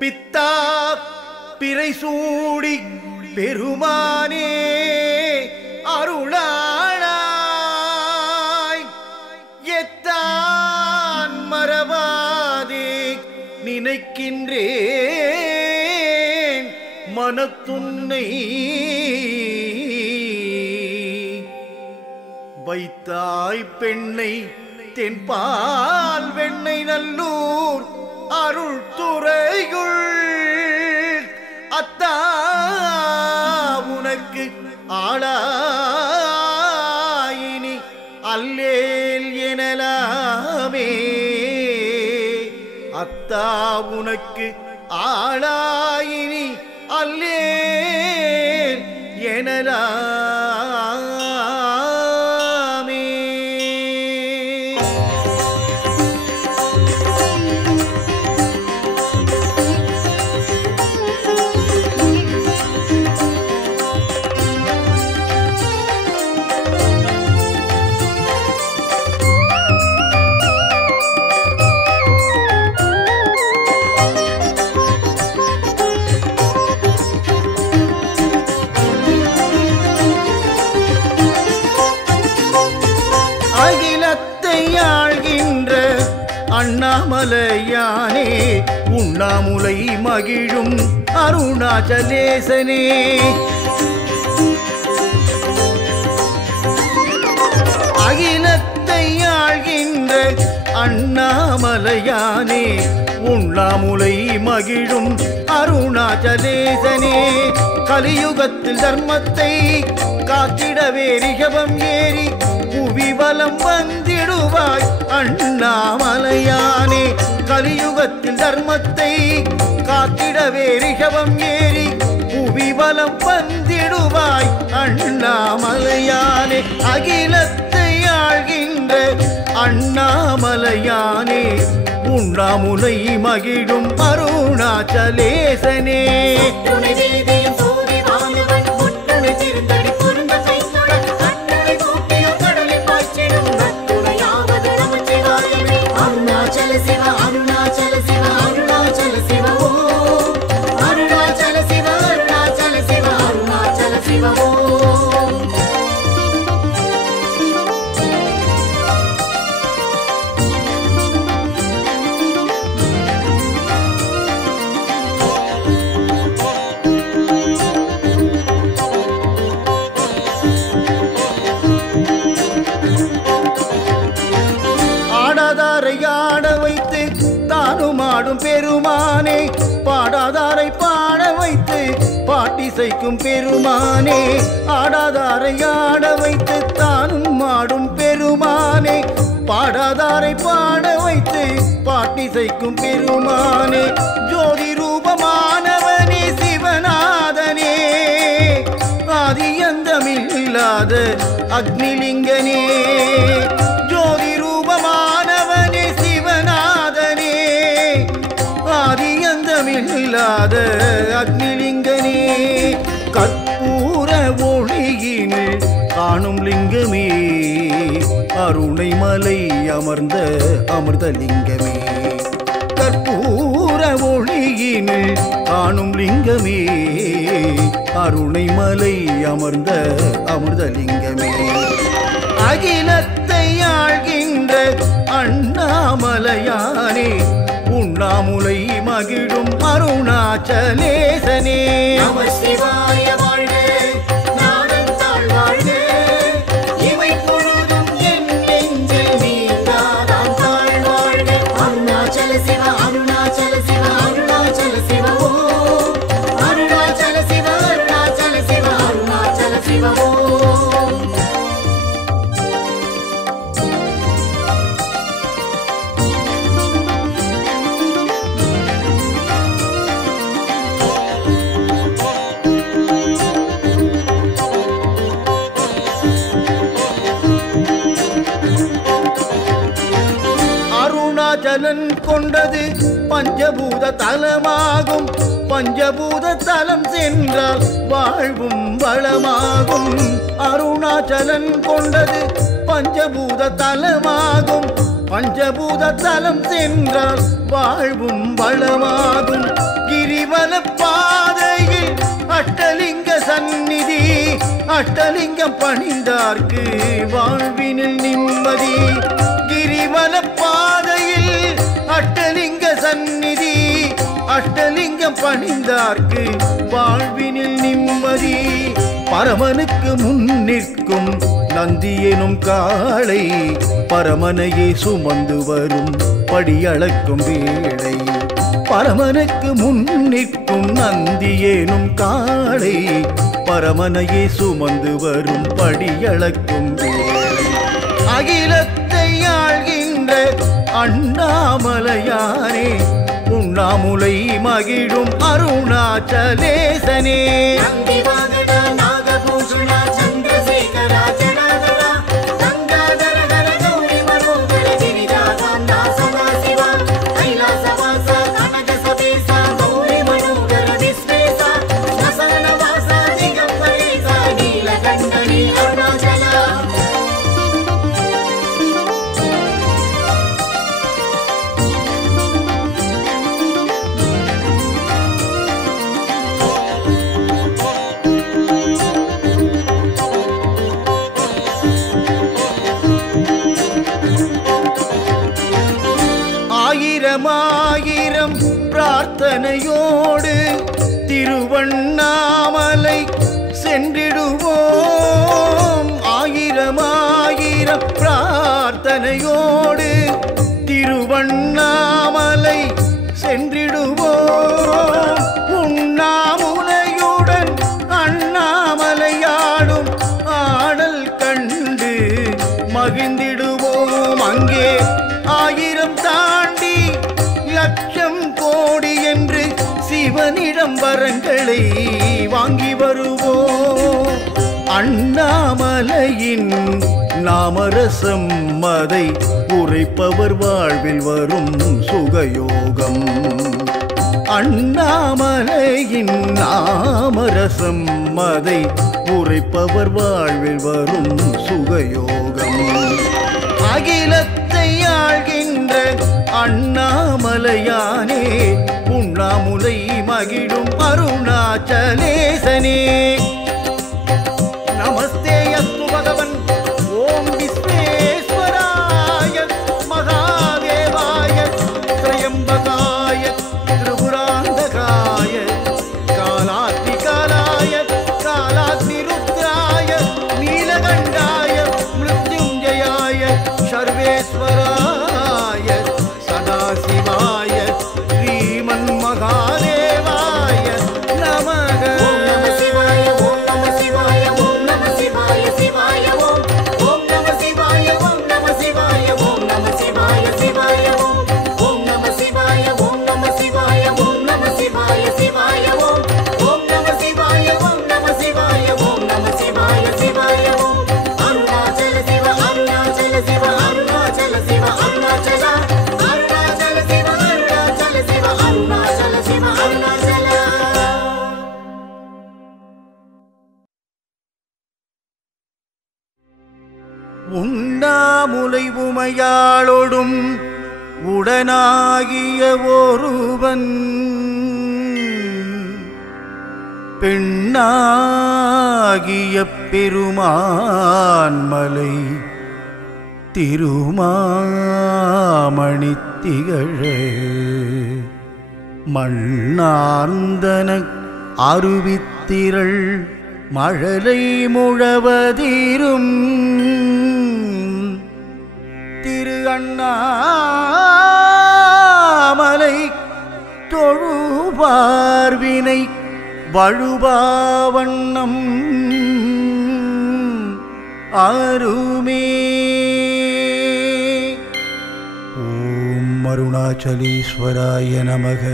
பித்தா பிறைசூடி பெருமானே அருளாளாய் எத்தான் மறவாதே நினைக்கின்றேன் மனத்துன்னை வைத்தாய் பெண்ணை தென்பால் வெண்ணை நல்லூர் அருள் துறையுள் அத்தா உனக்கு ஆளாயினி அல்லேல் எனலாமே அத்தா உனக்கு ஆளாயினி அல்லேல் எனலாமே. அகிலத்தை ஆள்கின்ற அண்ணாமலையானே உண்ணாமுலை மகிழும் அருணாச்சலேசனே அகிலத்தை ஆள்கின்ற அண்ணாமலையானே உண்ணாமுலை மகிழும் அருணாச்சலேசனே கலியுகத்தில் தர்மத்தை காத்திடவே ரிஷபம் ஏறி புவிவலம் வந்திடுவாய் அண்ணாமலையானே கலியுகத்தில் தர்மத்தை காத்திடவே ரிஷபம் ஏறி புவிவலம் வந்திடுவாய் அண்ணாமலையானே அகிலத்தை ஆள்கின்ற அண்ணாமலையானே உண்ணாமுலை மகிழும் அருணாச்சலேசனே ஆட வைத்து தானும் ஆடும் பெருமானே பாடாதாரை பாட வைத்து பாட்டிசைக்கும் பெருமானே ஆடாதாரை ஆட வைத்து தானும் ஆடும் பெருமானே பாடாதாரை பாட வைத்து பாட்டிசைக்கும் பெருமானே ஜோதி ரூபமானவனே சிவநாதனே ஆதியந்தமில்லாத அக்னிலிங்கனே ஜோதி ரூபமானவனே சிவநாதனே ஆதியந்தமில்லாத அக்னிலிங்கனே கற்பூர ஒளியினில் காணும் லிங்கமே அருணைமலை அமர்ந்த அமிர்தலிங்கமே கற்பூர ஒளியினில் காணும் லிங்கமே அருணைமலை அமர்ந்த அமிர்தலிங்கமே அகிலத்தை ஆள்கின்ற அண்ணாமலையானே உண்ணாமுலை மகிழும் அருணாச்சலேசனே நம சிவாய வாழ்க நாதந்தாள் வாழ்க இவை பொழுதும் என் நெஞ்சில் நீங்காதான் தாழ் வாழ்க அருணாச்சல சிவ அருணாச்சல சிவ அருணாச்சல சிவ ஓம் அருணாச்சல சிவ அருணாச்சல சிவ அருணாச்சல சிவ ஓம் அருணாச்சலன் கொண்டது பஞ்சபூத தலமாகும் பஞ்சபூத தலம் சென்றால் வாழ்வும் வளமாகும் அருணாச்சலன் கொண்டது பஞ்சபூத தலமாகும் பஞ்சபூத தலம் சென்றால் வாழ்வும் வளமாகும் கிரிவல பாதையில் அஷ்டலிங்க சந்நிதி அஷ்டலிங்கம் பணிந்தார்க்கு வாழ்வினில் நிம்மதி கிரிவல பாதையில் அஷ்டலிங்க சந்நிதி அஷ்டலிங்கம் பணிந்தார்க்கு வாழ்வினில் நிம்மதி பரமனுக்கு முன் நிற்கும் நந்தி எனும் காளை பரமனையே சுமந்து வரும் படியளக்கும் வேளை பரமனுக்கு முன் நிற்கும் நந்தி எனும் காளை பரமனையே சுமந்து வரும் படியளக்கும் வேளை அகிலத்தை ஆள்கின்ற அண்ணாமலையானே உண்ணாமுலை மகிழும் அருணாச்சலேசனே ஆயிரம் பிரார்த்தனையோடு திருவண்ணாமலை சென்றிடுவோம் ஆயிரம் பிரார்த்தனையோடு திருவண்ணாமலை சென்றிடுவோம் உண்ணாமுலையுடன் அண்ணாமலையாடும் ஆடல் கண்டு மகிழ்ந்திடுவோம் அங்கே 1000 தாண்டி லட்சம் கோடி என்று சிவனிடம் வரங்களை வாங்கி வருவோம் அண்ணாமலையின் நாமரசம் அதை உரைப்பவர் வாழ்வில் வரும் சுகயோகம் அண்ணாமலையின் நாமரசம் அதை உரைப்பவர் வாழ்வில் வரும் சுகயோகம் அகிலத்தை ஆள்கின்ற அண்ணாமலையானே உண்ணாமுலை மகிழும் அருணாச்சலேசனே நமஸ்தே அஸ்து பகவன் ஓம் விஸ்வேஸ்வராய மகாதேவாய த்ரயம்பகாய திரிபுராந்தகாய காலாத்மிகாலாய காலாத்மிருத்ராய நீலகண்டாய மிருத்யுஞ்சயாய சர்வேஸ்வராய சதாசிவாய ஸ்ரீமன் மகாதேவாய நமக உண்ணாமுலை உமையாளோடும் உடனாகிய ஒருவன் பெண்ணாகிய பெருமான்மலை திருமாமணி திகழ மண்ணார்ந்தன அருவித்திரள் மழலை முழவதிரும் திரு அண்ணாமலை தொழுவார்வினை வழுபாவண்ணம் அருமே ஓம் அருணாச்சலீஸ்வராய நமக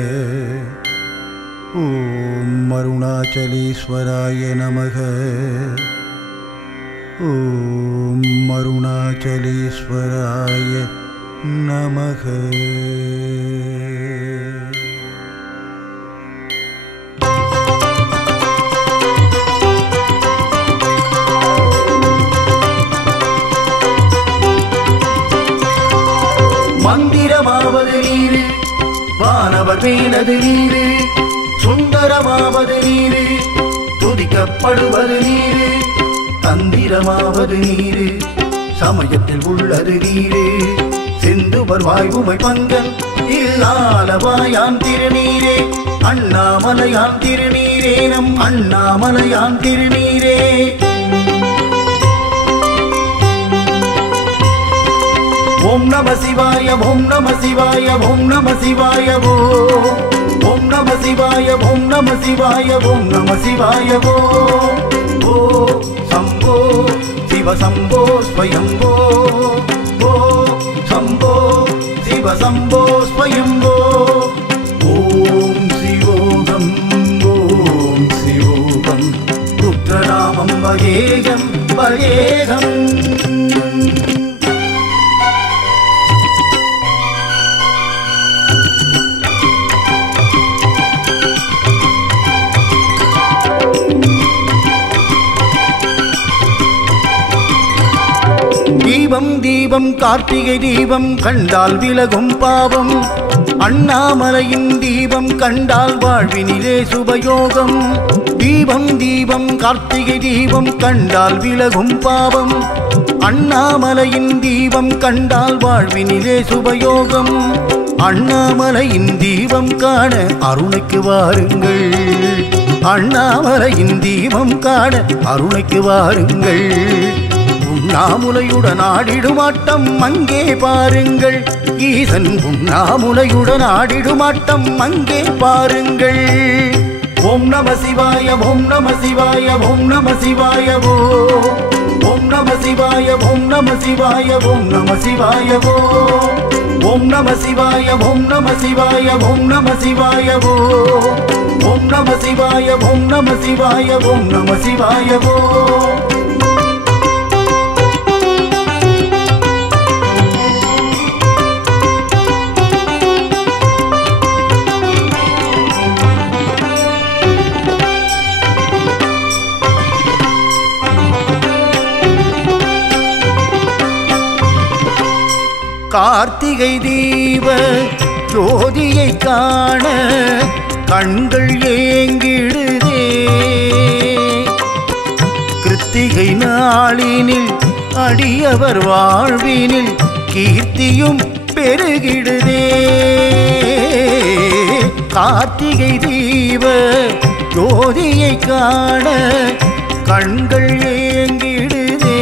ஓம் அருணாச்சலீஸ்வராய நமக ஓம் அருணாச்சலீஸ்வராய நமக மந்திரமாவது நீரு வானவர் மேலது நீரு சுந்தரமாவது நீரு, துதிக்கப்படுவது நீரு, தந்திரமாவது நீரு, சமயத்தில் உள்ளது நீரு. செந்துவர் வாய்வுமை பங்கன் இல்லாலவாயான் திருநீரே, அண்ணாமலையான் திருநீரே, நம் அண்ணாமலையான் திருநீரே. ஓம் நம சிவாய, ஓம் நம சிவாய, ஓம் நம சிவாய, ஓம் நம சிவாய, ஓம் நம சிவாய, ஓம் நம சிவாய. ஓ சம்போ சிவ சம்போ ஸ்வயம்போ, ஓ சம்போ சிவ சம்போ ஸ்வயம்போ. ஓம் சிவோகம், ஓம் சிவோகம், ருத்ரநாமம் வகேகம் வகேகம். தீபம் தீபம் கார்த்திகை தீபம் கண்டால் விலகும் பாவம், அண்ணாமலையின் தீபம் கண்டால் வாழ்வினிலே சுபயோகம். தீபம் தீபம் கார்த்திகை தீபம் கண்டால் விலகும் பாவம், அண்ணாமலையின் தீபம் கண்டால் வாழ்வினிலே சுபயோகம். அண்ணாமலையின் தீபம் காண அருணைக்கு வாருங்கள், அண்ணாமலையின் தீபம் காண அருணைக்கு வாருங்கள். உண்ணாமுலையுடன் ஆடிடுமாட்டம் அங்கே பாருங்கள், ஈசன் உண்ணாமுலையுடன் ஆடிடுமாட்டம் அங்கே பாருங்கள். ஓம் நம சிவாய, ஓம் நம சிவாய, ஓம் நம சிவாய, ஓம் நம சிவாய, ஓம் நம சிவாய, ஓம் நம சிவாய. ஓம் நம சிவாய, ஓம் நம சிவாய, ஓம் நம சிவாய, ஓம் நம சிவாய, ஓம் நம சிவாய, ஓம் நம சிவாய. கார்த்திகை தீப ஜோதியை காண கண்கள் ஏங்கிடுதே, கிருத்திகை நாளினில் அடியவர் வாழ்வினில் கீர்த்தியும் பெருகிடுதே. கார்த்திகை தீப ஜோதியை காண கண்கள் ஏங்கிடுதே,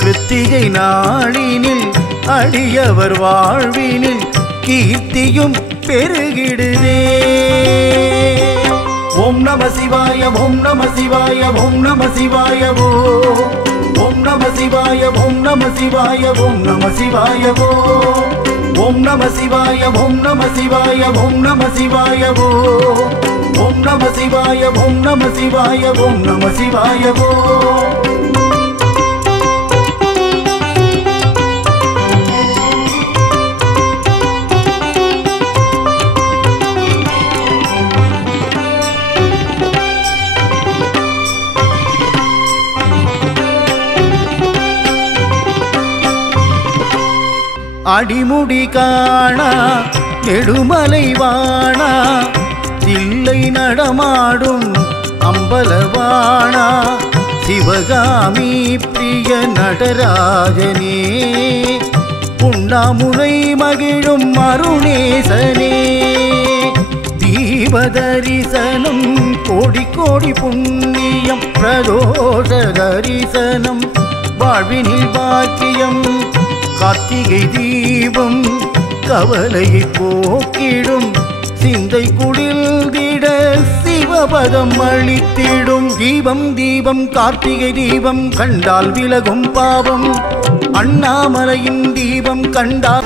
கிருத்திகை நாளினில் அடியவர் வாழ்வினில் கீர்த்தியும் பெருகிடுதே. ஓம் நம சிவாய, ஓம் நம சிவாய, ஓம் நம சிவாய, ஓம் நம சிவாய, ஓம் நம சிவாய, ஓம் நம சிவாய. ஓம் நம சிவாய, ஓம் நம சிவாய, ஓம் நம சிவாய, ஓம் நம சிவாய, ஓம் நம சிவாய, ஓம் நம சிவாய. அடிமுடி காணா நெடுமலை வாணா, தில்லை நடமாடும் அம்பலவாணா, சிவகாமி பிரிய நடராஜனே, உண்ணாமுலை மகிழும் அருணேசனே. தீபதரிசனம் கோடி கோடி புண்ணியம், பிரதோஷ தரிசனம் வாழ்வினில் பாக்கியம். கார்த்திகை தீபம் கவலையை போக்கிடும், சிந்தை குளிர்ந்திட சிவபதம் அளித்திடும். தீபம் தீபம் கார்த்திகை தீபம் கண்டால் விலகும் பாவம், அண்ணாமலையின் தீபம் கண்டால்